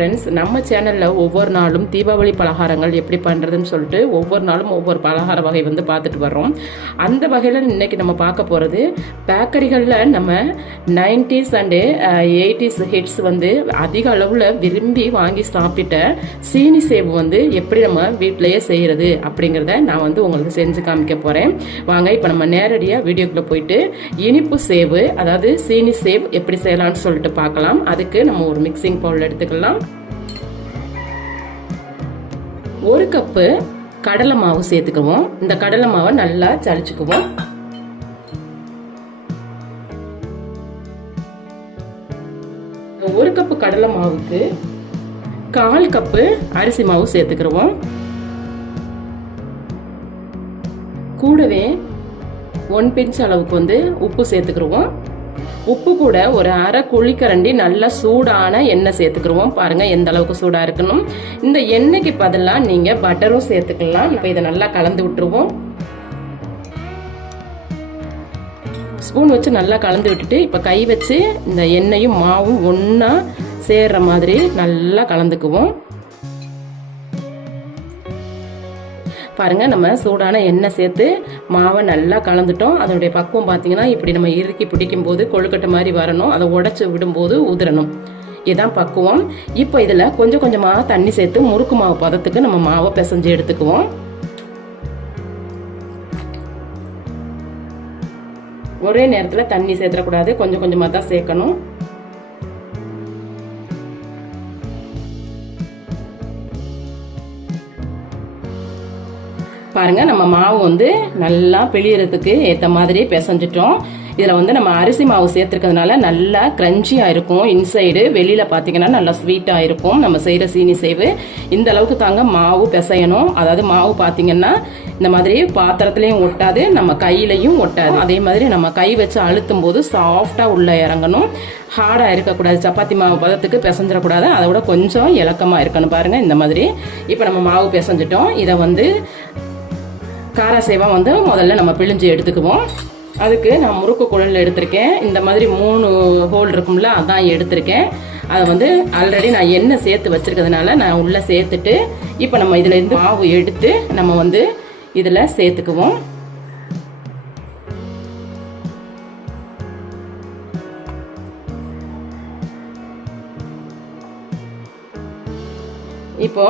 Friends, நம்ம சேனலில் ஒவ்வொரு நாளும் தீபாவளி பலகாரங்கள் எப்படி பண்ணுறதுன்னு சொல்லிட்டு ஒவ்வொரு நாளும் ஒவ்வொரு பலகார வகை வந்து பார்த்துட்டு வர்றோம். அந்த வகையில் இன்றைக்கி நம்ம பார்க்க போகிறது பேக்கரிகளில் நம்ம 90s அண்டு 80s ஹிட்ஸ் வந்து அதிக அளவில் விரும்பி வாங்கி சாப்பிட்ட சீனி சேவு வந்து எப்படி நம்ம வீட்டிலையே செய்கிறது அப்படிங்கிறத நான் வந்து உங்களுக்கு செஞ்சு காமிக்க போகிறேன். வாங்க இப்போ நம்ம நேரடியாக வீடியோக்குள்ளே போயிட்டு இனிப்பு சேவு, அதாவது சீனி சேவ் எப்படி செய்யலாம்னு சொல்லிட்டு பார்க்கலாம். அதுக்கு நம்ம ஒரு மிக்சிங் பவுல் எடுத்துக்கலாம். 1 கப்பு கடலை மாவு சேர்த்துக்குவோம். இந்த கடலை மாவை நல்லா சலிச்சுக்குவோம். ஒரு கப்பு கடலை மாவுக்கு 1/4 கப்பு அரிசி மாவு சேர்த்துக்கிறோம். கூடவே 1 பிஞ்ச் அளவுக்கு வந்து உப்பு சேர்த்துக்கிறோம். உப்பு கூட ஒரு அரை குழிக்கரண்டி நல்லா சூடான எண்ணெய் சேர்த்துக்கிறோம். பாருங்க எந்த அளவுக்கு சூடா இருக்கணும். இந்த எண்ணெய்க்கு பதிலாக நீங்க பட்டரும் சேர்த்துக்கலாம். இப்போ இதை நல்லா கலந்து விட்டுருவோம். ஸ்பூன் வச்சு நல்லா கலந்து விட்டுட்டு இப்போ கை வச்சு இந்த எண்ணெயும் மாவும் ஒன்னா சேர்ற மாதிரி நல்லா கலந்துக்குவோம். பாருங்க, நம்ம சூடான எண்ணெய் சேர்த்து மாவை நல்லா கலந்துட்டோம். அதனுடைய பக்குவம் பார்த்தீங்கன்னா இப்படி நம்ம இறுக்கி பிடிக்கும் போது கொழுக்கட்டை மாதிரி வரணும். அதை உடைச்சு விடும்போது உதிரணும். இதுதான் பக்குவம். இப்போ இதில் கொஞ்சம் கொஞ்சமாக தண்ணி சேர்த்து முறுக்கு மாவு பதத்துக்கு நம்ம மாவை பிசைஞ்சு எடுத்துக்குவோம். ஒரே நேரத்தில் தண்ணி சேர்த்துடக்கூடாது, கொஞ்சம் கொஞ்சமாக தான் சேர்க்கணும். பாருங்க, நம்ம மாவு வந்து நல்லா பிழியறதுக்கு ஏற்ற மாதிரி பிசைஞ்சிட்டோம். இதில் வந்து நம்ம அரிசி மாவு சேர்த்துருக்கிறதுனால நல்லா கிரன்ச்சியாக இருக்கும். இன்சைடு வெளியில் பார்த்தீங்கன்னா நல்லா ஸ்வீட்டாக இருக்கும். நம்ம செய்கிற சீனி சேவு இந்த அளவுக்கு தாங்க மாவு பிசையணும். அதாவது மாவு பார்த்தீங்கன்னா இந்த மாதிரி பாத்திரத்துலையும் ஒட்டாது, நம்ம கையிலையும் ஒட்டாது. அதே மாதிரி நம்ம கை வச்சு அழுத்தும் போது சாஃப்டாக உள்ள இறங்கணும். ஹார்டாக இருக்கக்கூடாது. சப்பாத்தி மாவு பதத்துக்கு பிசைஞ்சிடக்கூடாது. அதை விட கொஞ்சம் இலக்கமாக இருக்கணும். பாருங்கள் இந்த மாதிரி. இப்போ நம்ம மாவு பிசைஞ்சிட்டோம். இதை வந்து கார சேவா வந்து முதல்ல நம்ம பிழிஞ்சு எடுத்துக்குவோம். அதுக்கு நான் முறுக்கு குழல் எடுத்திருக்கேன். இந்த மாதிரி 3 ஹோல் இருக்கும்ல, அதான் எடுத்திருக்கேன். அதை வந்து ஆல்ரெடி நான் எண்ணெய் சேர்த்து வச்சிருக்கிறதுனால நான் உள்ள சேர்த்துட்டு இப்போ நம்ம இதுல இருந்து மாவு எடுத்து நம்ம வந்து இதுல சேர்த்துக்குவோம். இப்போ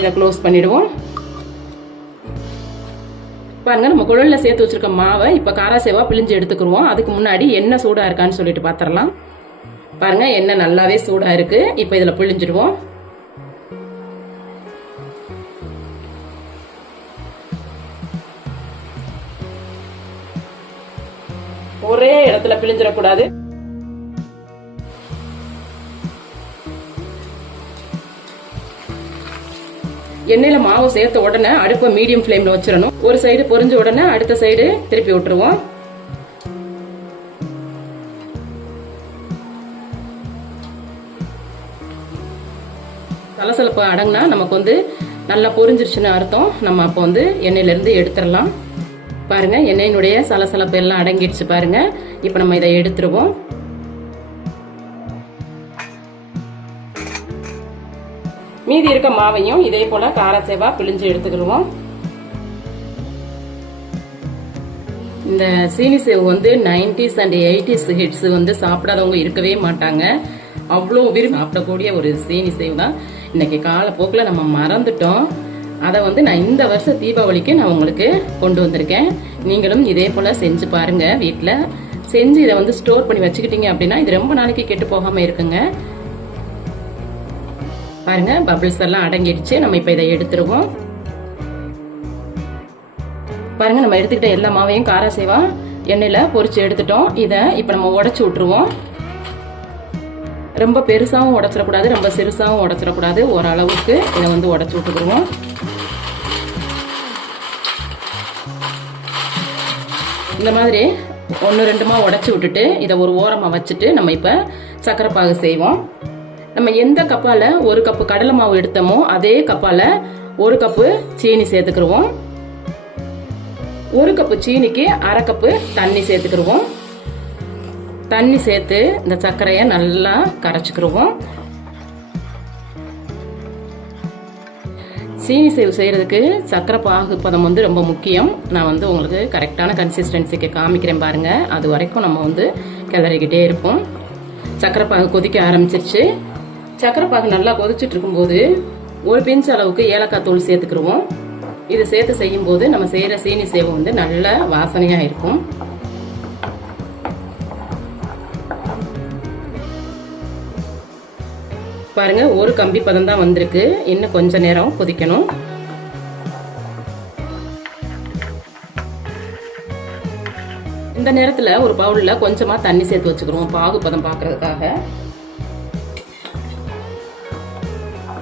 இதை க்ளோஸ் பண்ணிடுவோம். பாருங்க, நம்ம குழல்ல சேர்த்து வச்சிருக்க மாவை இப்ப காராசேவா பிழிஞ்சு எடுத்துக்கிறோம். அதுக்கு முன்னாடி எண்ணெய் சூடா இருக்கான்னு சொல்லிட்டு பாத்திரலாம். பாருங்க, எண்ணெய் நல்லாவே சூடா இருக்கு. இப்ப இதுல பிழிஞ்சிடுவோம். ஒரே இடத்துல பிழிஞ்சிடக்கூடாது. எண்ணெயில மாவு சேர்த்த உடனே அடுப்பை மீடியம் ஃப்ளேம்ல வச்சிடணும். ஒரு சைடு பொரிஞ்ச உடனே அடுத்த சைடு திருப்பி விட்டுருவோம். சலசலப்பு அடங்கினா நமக்கு வந்து நல்லா பொரிஞ்சிருச்சுன்னு அர்த்தம். நம்ம அப்போ வந்து எண்ணெயில இருந்து எடுத்துடலாம். பாருங்க, எண்ணெயினுடைய சலசலப்பு எல்லாம் அடங்கிடுச்சு. பாருங்க, இப்ப நம்ம இதை எடுத்துருவோம். மீதி இருக்க மாவையும் இதே போல காரசேவா பிழிஞ்சு எடுத்துக்கிடுவோம். இந்த சீனி சேவு வந்து 90s அண்ட் 80s ஹிட்ஸ் வந்து சாப்பிடாதவங்க இருக்கவே மாட்டாங்க. அவ்வளோ விரும்பி சாப்பிடக்கூடிய ஒரு சீனி சேவு தான். இன்னைக்கு காலப்போக்கில் நம்ம மறந்துட்டோம். அதை வந்து நான் இந்த வருஷம் தீபாவளிக்கு நான் உங்களுக்கு கொண்டு வந்திருக்கேன். நீங்களும் இதே போல செஞ்சு பாருங்க. வீட்டில் செஞ்சு இதை வந்து ஸ்டோர் பண்ணி வச்சுக்கிட்டீங்க அப்படின்னா இது ரொம்ப நாளைக்கு கெட்டு போகாம இருக்குங்க. பாருங்க, பபிள்ஸ் எல்லாம் அடங்கிடுச்சு. நம்ம இப்ப இதை எடுத்துருவோம். பாருங்க, நம்ம எடுத்துக்கிட்ட எல்லா மாவையும் காராசேவா எண்ணெயில பொரிச்சு எடுத்துட்டோம். இதை இப்ப நம்ம உடைச்சு விட்டுருவோம். ரொம்ப பெருசாவும் உடைச்சிடக்கூடாது, ரொம்ப சிறுசாவும் உடைச்சிடக்கூடாது. ஓரளவுக்கு இதை வந்து உடைச்சு விட்டுக்குருவோம். இந்த மாதிரி 1-2 உடைச்சு விட்டுட்டு இதை ஒரு ஓரமா வச்சுட்டு நம்ம இப்ப சக்கரை பாகு செய்வோம். நம்ம எந்த கப்பால 1 கப்பு கடலை மாவு எடுத்தோமோ அதே கப்பால 1 கப்பு சீனி சேர்த்துக்கிடுவோம். 1 கப்பு சீனிக்கு 1/2 கப்பு தண்ணி சேர்த்துக்கிடுவோம். தண்ணி சேர்த்து இந்த சர்க்கரையை நல்லா கரைச்சிக்கிடுவோம். சீனி சேவ் செய்கிறதுக்கு சர்க்கரை பாகு பதம் வந்து ரொம்ப முக்கியம். நான் வந்து உங்களுக்கு கரெக்டான கன்சிஸ்டன்சிக்கு காமிக்கிறேன் பாருங்கள். அது வரைக்கும் நம்ம வந்து கிளறிக்கிட்டே இருப்போம். சர்க்கரை பாகு கொதிக்க ஆரம்பிச்சிருச்சு. சர்க்கரை பாகு நல்லா கொதிச்சுட்டு இருக்கும்போது ஒரு பிஞ்ச் அளவுக்கு ஏலக்காய் தூள் சேர்த்துக்கிடுவோம். இது சேர்த்து செய்யும்போது நம்ம செய்கிற சீனி சேவு வந்து நல்ல வாசனையாக இருக்கும். பாருங்க, ஒரு கம்பி பதம் தான் வந்திருக்கு. இன்னும் கொஞ்ச நேரம் கொதிக்கணும். இந்த நேரத்துல ஒரு பவுல்ல கொஞ்சமா தண்ணி சேர்த்து வச்சுக்கிறோம் பாகு பதம் பார்க்கறதுக்காக.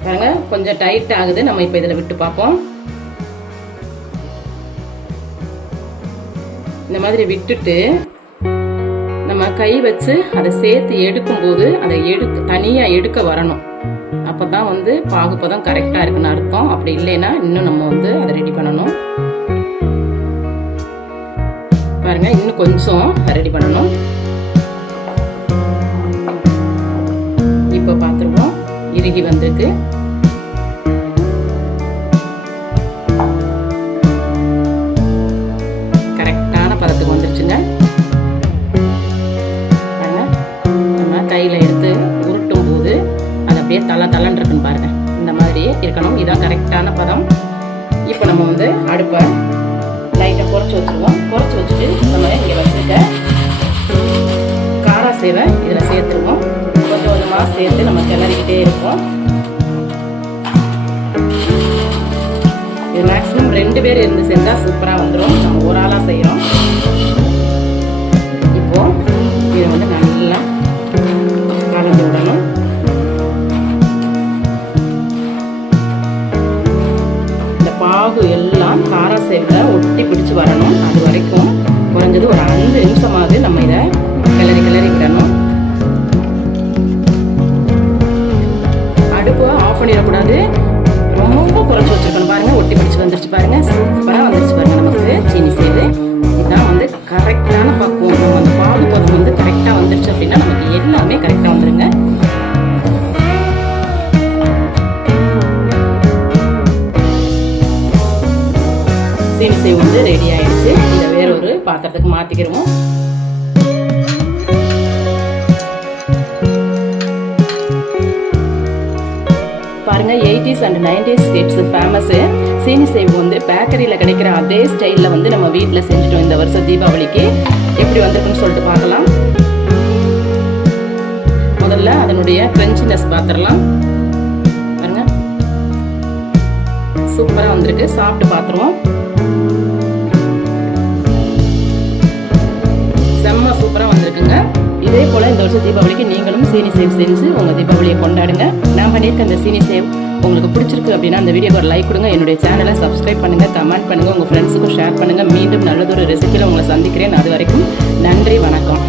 பாருங்க, கொஞ்சம் டைட் ஆகுது. நம்ம இப்ப இதுல விட்டு பார்ப்போம். இந்த மாதிரி விட்டுட்டு நம்ம கை வச்சு அதை சேர்த்து எடுக்கும் போது அதை தனியா எடுக்க வரணும். அப்பதான் வந்து பாகுபதம் கரெக்டா இருக்குன்னு அர்த்தம். அப்படி இல்லைன்னா இன்னும் நம்ம வந்து அதை ரெடி பண்ணணும். பாருங்க, இன்னும் கொஞ்சம் ரெடி பண்ணணும். இப்ப பாத்துருவோம், இறுகி வந்திருக்கு. கரெக்டான பதத்துக்கு வந்துருச்சுங்க. கையில் எடுத்து உருட்டும் போது அது அப்படியே தலன்னு இருக்குன்னு பாருங்க. இந்த மாதிரி இருக்கணும். இதுதான் கரெக்டான பதம். இப்போ நம்ம வந்து அடுப்பை லைட்டாக குறைச்சி வச்சுருவோம். குறைச்சி வச்சுட்டு நம்ம இங்கே வச்சுருக்க காரா சேவை இதில் சேர்த்துருவோம். கொஞ்சம் கொஞ்சமாக சேர்த்து நம்ம கிளறிக்கிட்டே இருப்போம். இது மேக்ஸிமம் 2 பேர் இருந்து செஞ்சால் சூப்பராக வந்துடும். நம்ம ஒரு ஆளாக செய்கிறோம். இப்போ இது வந்து நல்லா கலந்து விடணும். இந்த பாகு எல்லாம் காரா சேவில் ஒட்டி பிடிச்சு வரணும். அது வரைக்கும் குறைஞ்சது ஒரு 5 நிமிஷமாவது நம்ம இதை கிளறி விடணும். அடுப்பை ஆஃப் பண்ணிடக்கூடாது. ரொம்ப குறைச்சி வச்சிருக்கணும். பாருங்க, ஒட்டி பிடிச்சு வந்துருச்சு பாருங்க. சூப்பராக வந்துருச்சு பாருங்க நமக்கு சீனி சேவு. இதுதான் வந்து கரெக்டான பக்குவம். நம்ம அந்த பாகு பதம் வந்து கரெக்டாக வந்துருச்சு அப்படின்னா நமக்கு எல்லாமே கரெக்டாக வந்துருங்க. சீனி சேவு வந்து ரெடி ஆயிடுச்சு. இதை வேற ஒரு பாத்திரத்துக்கு மாத்திக்கிறோம். பாருங்க, 80s and 90s kids famous சீனி சேவு வந்து பேக்கரியில் கிடைக்கிற அதே ஸ்டைலில் வந்து நம்ம வீட்டில் செஞ்சுட்டோம். இந்த வருஷம் தீபாவளிக்கு எப்படி வந்திருக்குன்னு சொல்லிட்டு பார்க்கலாம். முதல்ல அதனுடைய கிரன்ச்சினஸ் பார்த்துடலாம். பாருங்க, சூப்பராக வந்திருக்கு. சாப்பிட்டு பார்த்துருவோம். செம்ம சூப்பராக வந்திருக்குங்க. இதே போல் இந்த வருஷம் தீபாவளிக்கு நீங்களும் சீனி சேவ் செஞ்சு உங்கள் தீபாவளியை கொண்டாடுங்க. நான் பண்ணியிருக்க இந்த சீனி சேவ் உங்களுக்கு பிடிச்சிருக்கு அப்படின்னா அந்த வீடியோக்கு ஒரு லைக் கொடுங்க. என்னுடைய சேனலை சப்ஸ்கிரைப் பண்ணுங்கள், கமெண்ட் பண்ணுங்கள், உங்கள் ஃப்ரெண்ட்ஸுக்கும் ஷேர் பண்ணுங்கள். மீண்டும் நல்லதொரு ரெசிபியில் உங்களை சந்திக்கிறேன். அது வரைக்கும் நன்றி, வணக்கம்.